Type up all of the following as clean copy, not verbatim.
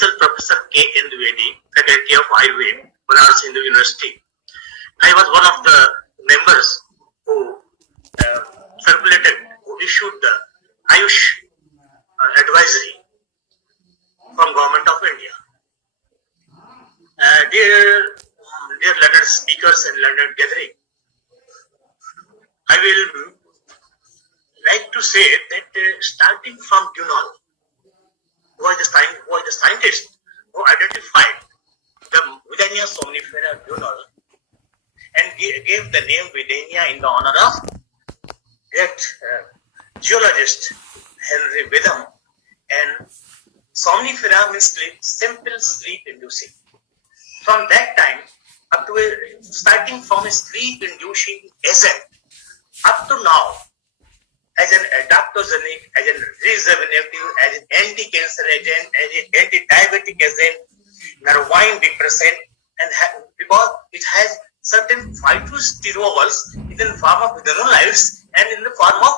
myself Professor K. N. Dwivedi, Faculty of Ayurveda, Banaras Hindu University. I was one of the members who who issued the Ayush advisory from Government of India. Dear learned speakers and learned gathering, I will like to say that starting from Dunal, who was the scientist who identified the Vidania somnifera Dunal and gave the name Vidania in the honor of great geologist Henry Witham, and somnifera means simple sleep inducing. From that time up to starting from a sleep inducing agent up to now, as an adaptogenic, as an rejuvenative, as an anti-cancer agent, as an anti-diabetic agent, nervine depressant, and because it has certain phytosterols in the form of hydrolipes and in the form of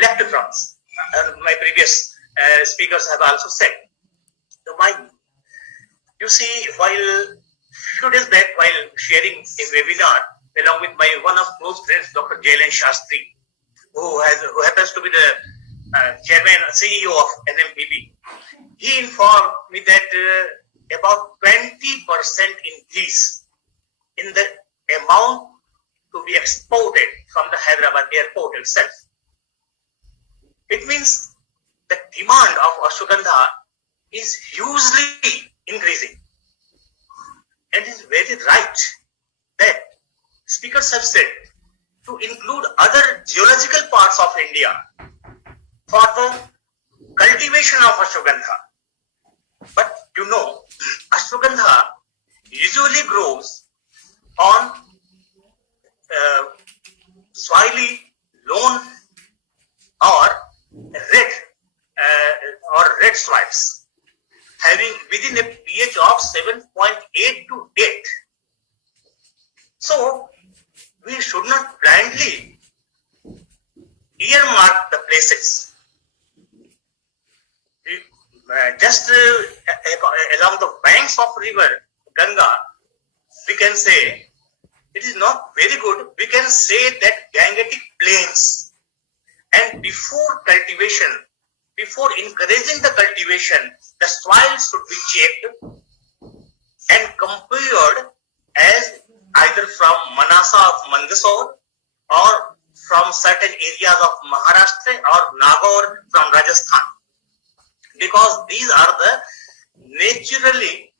lactoferrins. My previous speakers have also said. So you see, while few days back, while sharing a webinar along with my one of close friends, Dr. Jailen Shastri, who happens to be the chairman and CEO of NMPB, he informed me that about 20% increase in the amount to be exported from the Hyderabad airport itself. It means the demand of ashwagandha is hugely increasing. And it is very right that speakers have said to include other geological parts of India for the cultivation of ashwagandha. But you know, ashwagandha usually grows on soily loam or red soils, having within a pH of 7.8 to 8. So we should not blindly earmark the places. Just along the banks of river Ganga, we can say it is not very good. We can say that Gangetic plains, and before cultivation, before encouraging the cultivation, the soil should be checked and compared as either from Manasa of Mandsaur or from certain areas of Maharashtra or Nagaur from Rajasthan, because these are the naturally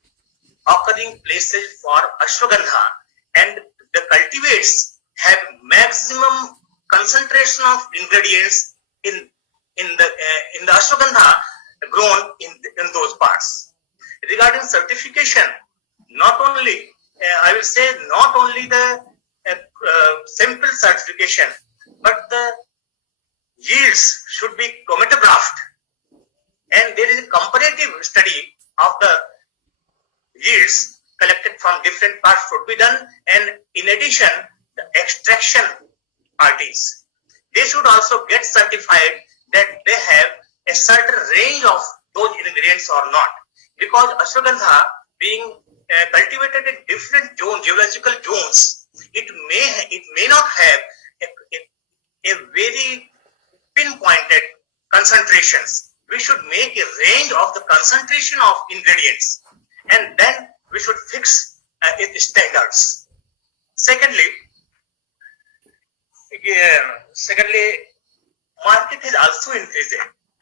occurring places for ashwagandha, and the cultivates have maximum concentration of ingredients in the ashwagandha grown in those parts. Regarding certification, not only I will say not only the simple certification, but the yields should be chromatographed, and there is a comparative study of the yields collected from different parts should be done, and in addition, the extraction parties, they should also get certified that they have a certain range of those ingredients or not, because ashwagandha being cultivated in different geological zones, it may not have a very pinpointed concentrations. We should make a range of the concentration of ingredients, and then we should fix its standards. Secondly, market has also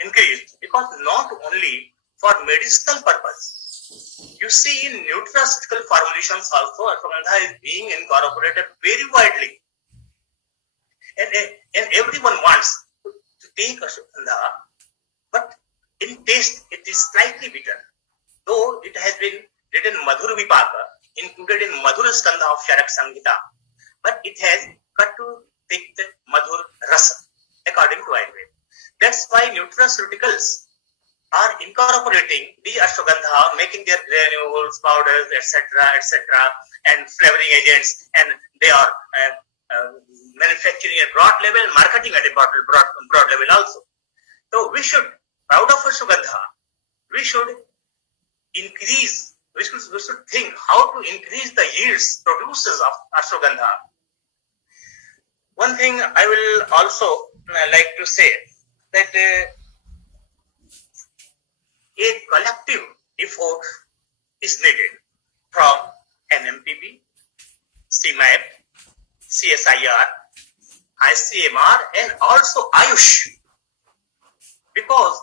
increased because not only for medicinal purpose. You see, in nutraceutical formulations also, ashwagandha is being incorporated very widely, and everyone wants to take ashwagandha, but in taste it is slightly bitter, though it has been written Madhur Vipaka, included in Madhur Skandha of Charak Samhita, but it has cut to take the Madhur Rasa according to Ayurveda. That's why nutraceuticals are incorporating the ashwagandha, making their granules, powders, etc., and flavoring agents, and they are manufacturing at broad level, marketing at a broad level also. So we should, proud of ashwagandha, we should increase, we should think how to increase the yields, produces of ashwagandha. One thing I will also like to say that a collective effort is needed from NMPB, CMAP, CSIR, ICMR, and also Ayush, because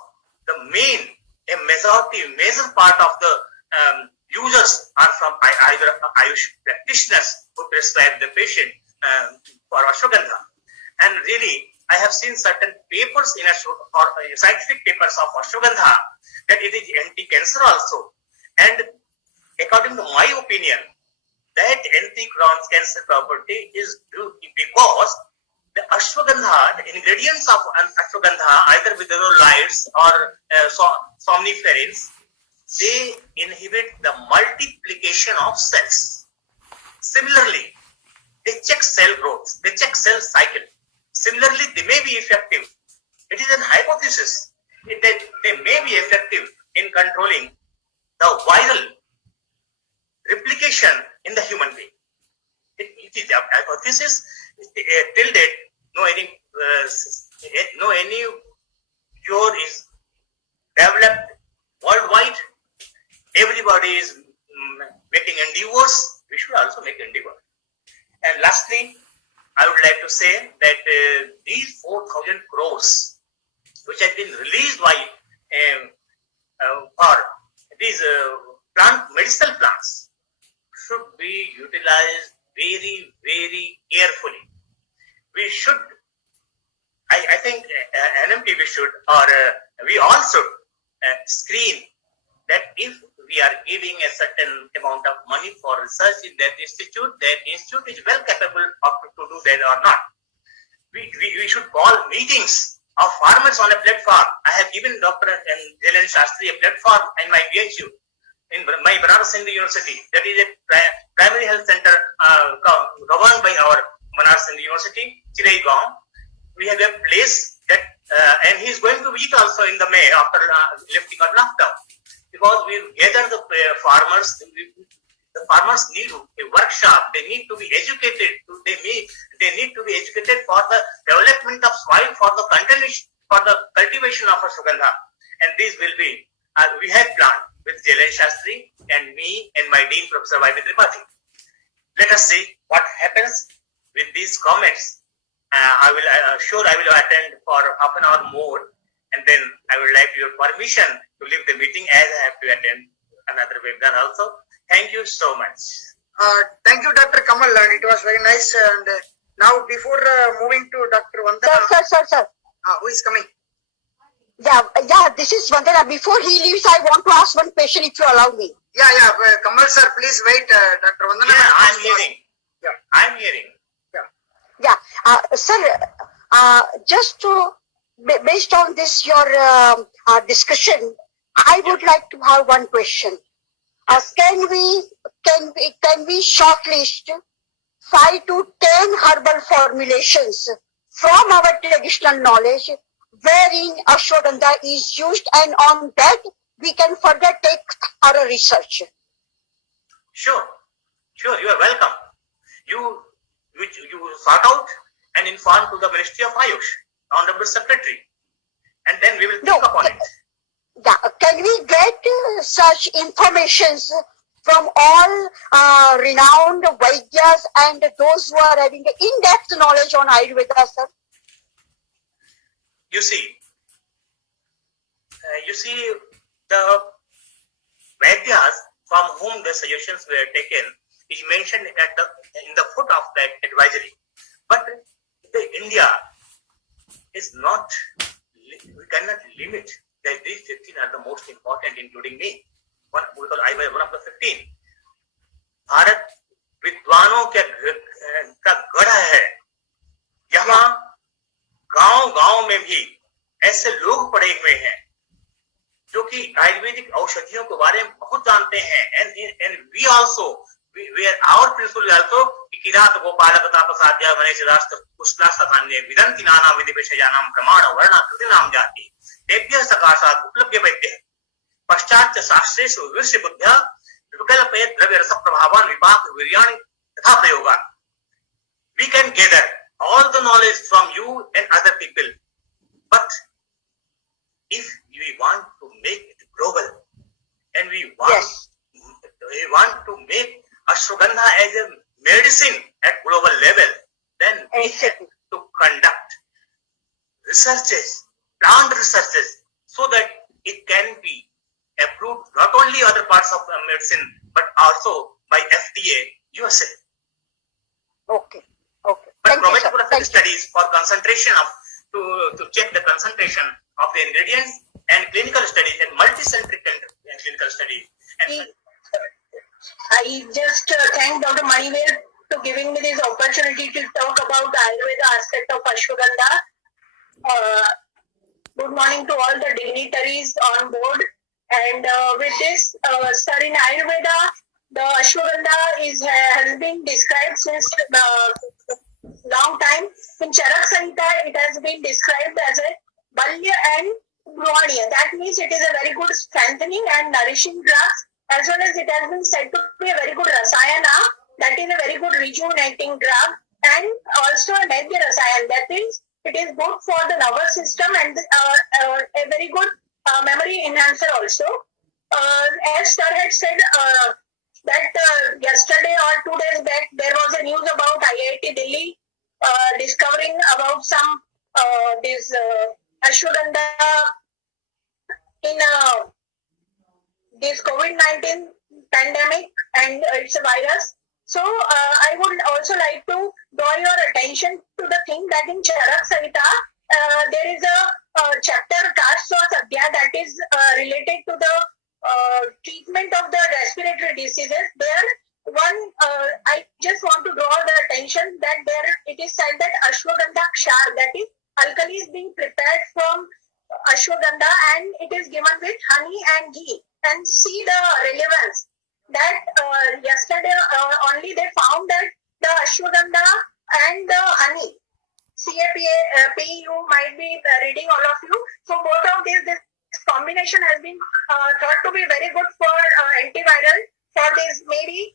the major part of the users are from either Ayush practitioners who prescribe the patient for ashwagandha. And really, I have seen certain papers or scientific papers of ashwagandha that it is anti-cancer also. And according to my opinion, that anti-Crohn's cancer property is due because the ashwagandha, the ingredients of ashwagandha, either with lights or somniferins, they inhibit the multiplication of cells. Similarly, they check cell growth, they check cell cycle. Similarly, they may be effective. It is an hypothesis. They may be effective in controlling the viral replication in the human being. It is a hypothesis. Till date, no any cure is developed worldwide. Everybody is making endeavors. We should also make endeavor. And lastly, I would like to say that these 4,000 crores, which have been released by for these medicinal plants, should be utilized very, very carefully. We should, I think NMPB should, or we all should screen that if we are giving a certain amount of money for research in that institute is well capable of to do that or not. We should call meetings of farmers on a platform. I have given Dr. Jailen Shastri a platform in my BHU, in my Banaras Hindu University. That is a primary health center governed by our Banaras Hindu University, Chiraigaon. We have a place that, and he is going to visit also in the May after lifting of lockdown. Because we gather the farmers, the farmers need a workshop. They need to be educated. They need to be educated for the development of soil, for the cultivation of ashwagandha. And this will be, we have planned with Jailen Shastri and me and my dean, Professor Y. Tripathi. Let us see what happens with these comments. I will attend for half an hour more, and then I would like your permission to leave the meeting as I have to attend another webinar also. Thank you so much. Thank you, Dr. Kamal, and it was very nice. And now, before moving to Dr. Vandana, Sir. Who is coming? Yeah, this is Vandana. Before he leaves, I want to ask one question, if you allow me. Yeah, Kamal sir, please wait. Dr. Vandana. Yeah, I'm hearing. Yeah. I'm hearing. Yeah, sir, just to, based on this, your discussion, I would like to have one question. Can we shortlist 5 to 10 herbal formulations from our traditional knowledge wherein ashwagandha is used, and on that we can further take our research? Sure, you are welcome. You sort out and inform to the Ministry of Ayush, Honorable Secretary, and then we will think upon it. Yeah, can we get such informations from all renowned Vaidyas and those who are having in-depth knowledge on Ayurveda, sir? You see, the Vaidyas from whom the suggestions were taken is mentioned in the foot of that advisory. But India is not, we cannot limit that these 15 are the most important, including me, because I was one of the 15. Bharat विद्वानों का गढ़ है, यहाँ गांव में भी ऐसे लोग पड़े हुए हैं जो कि आयुर्वेदिक औषधियों के बारे में बहुत जानते हैं. And we also, where our principle is also Kirat गोपालकता प्रसाद्या वनेशदास्त कुशलास्तथान्य विदंति नाना विधि विषयानाम प्रमाण वर्ण कृतिनाम जाति देव्य सकाशात उपलब्ध वैद्य. पश्चात शास्त्रेषु ऋषि बुद्ध्या विकल्पये द्रव्य रस प्रभावान विपाक वीर्याणि तथा प्रयोगान. We can gather all the knowledge from you and other people, but if we want to make it global and we want to make ashwagandha as a medicine at global level, then we have to conduct researches, plant researches, so that it can be approved not only other parts of medicine but also by FDA USA. Okay. But Thank you, sir. chromatographic studies for concentration to check the concentration of the ingredients, and clinical studies and multicentric clinical studies. And I just thank Dr. Manivel to giving me this opportunity to talk about the Ayurveda aspect of Ashwagandha. Good morning to all the dignitaries on board. And with this, sir, in Ayurveda, the Ashwagandha has been described since long time. In Charak Samhita, it has been described as a Balya and Bruhaniya. That means it is a very good strengthening and nourishing drug, as well as it has been said to be a very good Rasayana, that is a very good rejuvenating drug, and also a Nedya Rasayan, that is, it is good for the nervous system and a very good memory enhancer also. As sir had said that yesterday or 2 days back, there was a news about IIT Delhi discovering about some this Ashwagandha in this COVID-19 pandemic, and it's a virus. So I would also like to draw your attention to the thing that in Charak Samhita there is a chapter Kashswas Adhyay that is related to the treatment of the respiratory diseases. There I just want to draw the attention that there it is said that Ashwagandha Kshar, that is alkali, is being prepared from Ashwagandha and it is given with honey and ghee. And see the relevance that yesterday only they found that the Ashwagandha and the honey, CAPU might be reading all of you. So both of these, this combination has been thought to be very good for antiviral for this maybe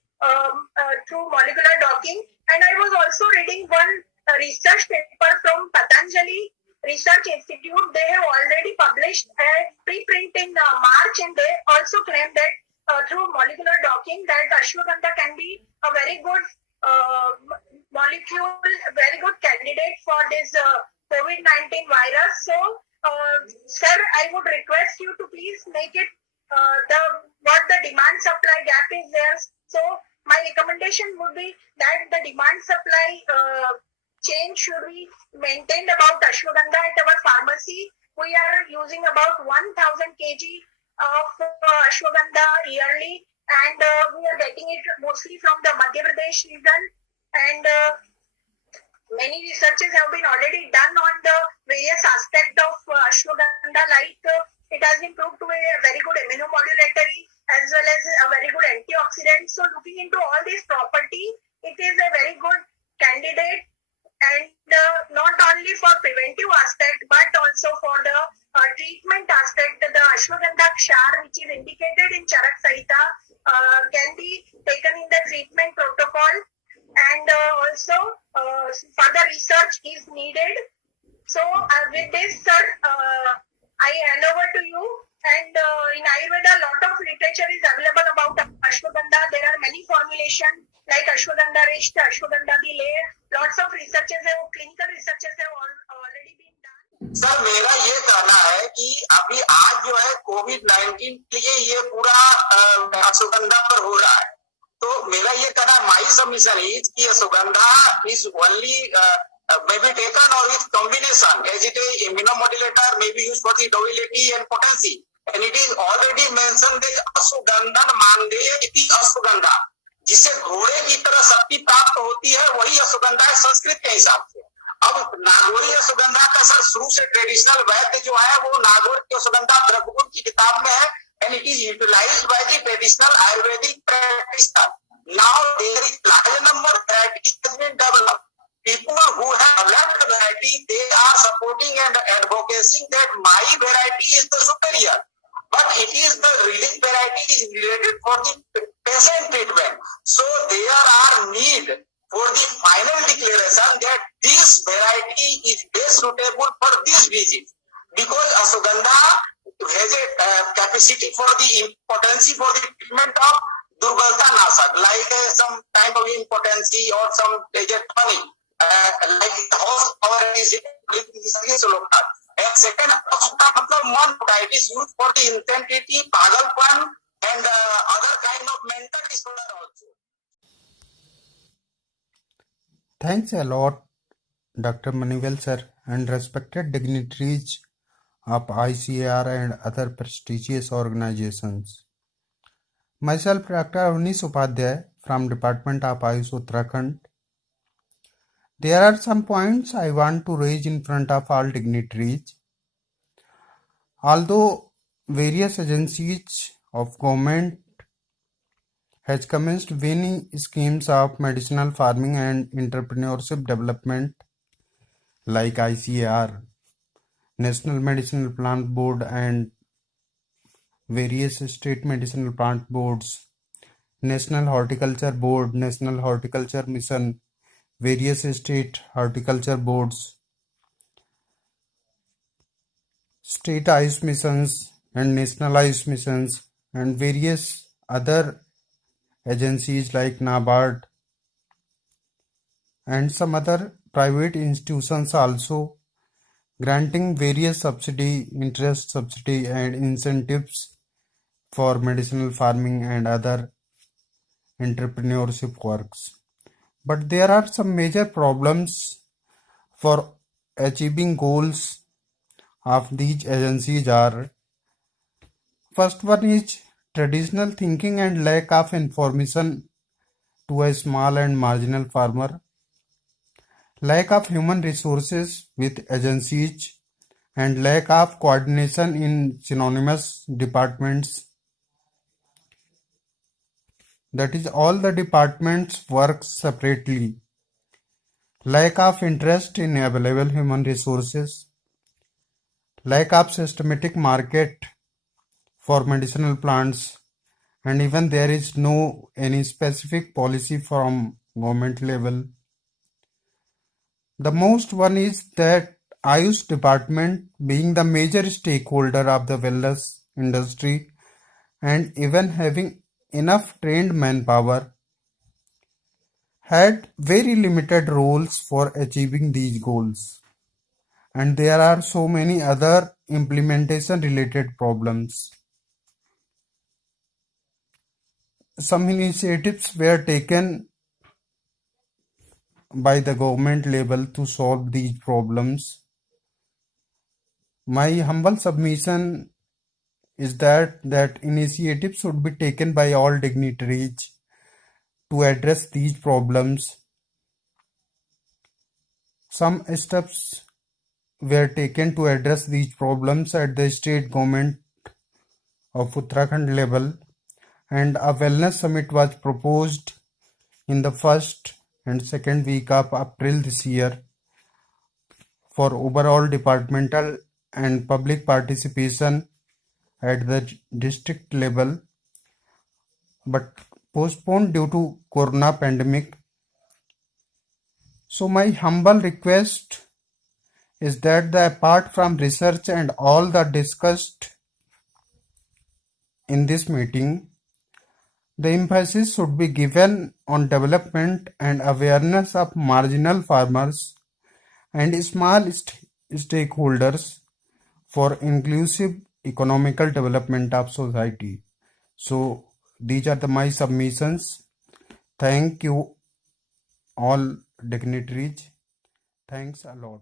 through molecular docking. And I was also reading one research paper from Patanjali Research Institute. They have already published a preprint in March, and they also claim that through molecular docking that Ashwagandha can be a very good molecule, very good candidate for this COVID-19 virus. So, sir, I would request you to please make it what the demand supply gap is there. So, my recommendation would be that the demand supply chain should be maintained about Ashwagandha at our pharmacy. We are using about 1,000 kg of Ashwagandha yearly, and we are getting it mostly from the Madhya Pradesh region. And many researches have been already done on the various aspects of Ashwagandha, like it has been proved to be a very good immunomodulatory as well as a very good antioxidant. So looking into all these properties, it is a very good candidate, and not only for preventive aspect but also for the treatment aspect. The Ashwagandha Kshar, which is indicated in Charak Samhita, can be taken in the treatment protocol, and also further research is needed. So with this, sir, I hand over to you. And in Ayurveda, a lot of literature is available about Ashwagandha. There are many formulations like Ashwagandha Risht, Ashwagandha Delay. Lots of researches have, clinical researches have already been done. Sir, मेरा ये कहना है कि अभी आज जो है कोविड-19 के लिए ये पूरा अश्वगंधा पर हो रहा है, तो मेरा ये कहना है, माई सबमिशन इज कि ashwagandha is only may be taken or with combination as it is immunomodulator, may be used for the durability and potency, and it is already mentioned that अश्वगंधन मानदेय इति अश्वगंधा, जिससे घोड़े की तरह शक्ति प्राप्त होती है, वही अश्वगंधा है संस्कृत के हिसाब से। अब नागौरी अश्वगंधा का सर शुरू से ट्रेडिशनल वैद्य जो है वो नागौर की अश्वगंधा द्रव्यगुण की किताब में है, and it is utilized by the traditional Ayurvedic practitioner. Now there is large number of varieties has been developed. People who have left variety, they are supporting and advocating that my variety is the superior. but it is the relief variety is related for the patient treatment. So there are need for the final declaration that this variety is best suitable for this disease, because ashwagandha has a capacity for the potency for the treatment of durvalta nasak, like some kind of impotency or some major tonic, like horse power is and second, it is used for the insanity, pagalpan, and other kind of mental disorder also. Thanks a lot, Dr. Manivel sir, and respected dignitaries of ICAR and other prestigious organizations. Myself, Dr. Avnish Upadhyay from Department of Ayush Uttarakhand. There are some points I want to raise in front of all dignitaries. Although various agencies of government has commenced many schemes of medicinal farming and entrepreneurship development like ICAR, National Medicinal Plant Board and various state medicinal plant boards, National Horticulture Board, National Horticulture Mission, various state horticulture boards, state Ayush missions and national Ayush missions, and various other agencies like NABARD and some other private institutions also granting various subsidy, interest subsidy and incentives for medicinal farming and other entrepreneurship works. But there are some major problems for achieving goals of these agencies are: first one is traditional thinking and lack of information to a small and marginal farmer, lack of human resources with agencies, and lack of coordination in synonymous departments. That is, all the departments work separately. Lack of interest in available human resources, lack of systematic market for medicinal plants, and even there is no any specific policy from government level. The most one is that Ayush department, being the major stakeholder of the wellness industry and even having enough trained manpower, had very limited roles for achieving these goals. And there are so many other implementation related problems. Some initiatives were taken by the government level to solve these problems. My humble submission is that initiatives should be taken by all dignitaries to address these problems. Some steps were taken to address these problems at the state government of Uttarakhand level, and a wellness summit was proposed in the first and second week of April this year for overall departmental and public participation at the district level, but postponed due to corona pandemic. So my humble request is that apart from research and all the discussed in this meeting, the emphasis should be given on development and awareness of marginal farmers and small stakeholders for inclusive economical development of society. So these are my submissions. Thank you all dignitaries. Thanks a lot.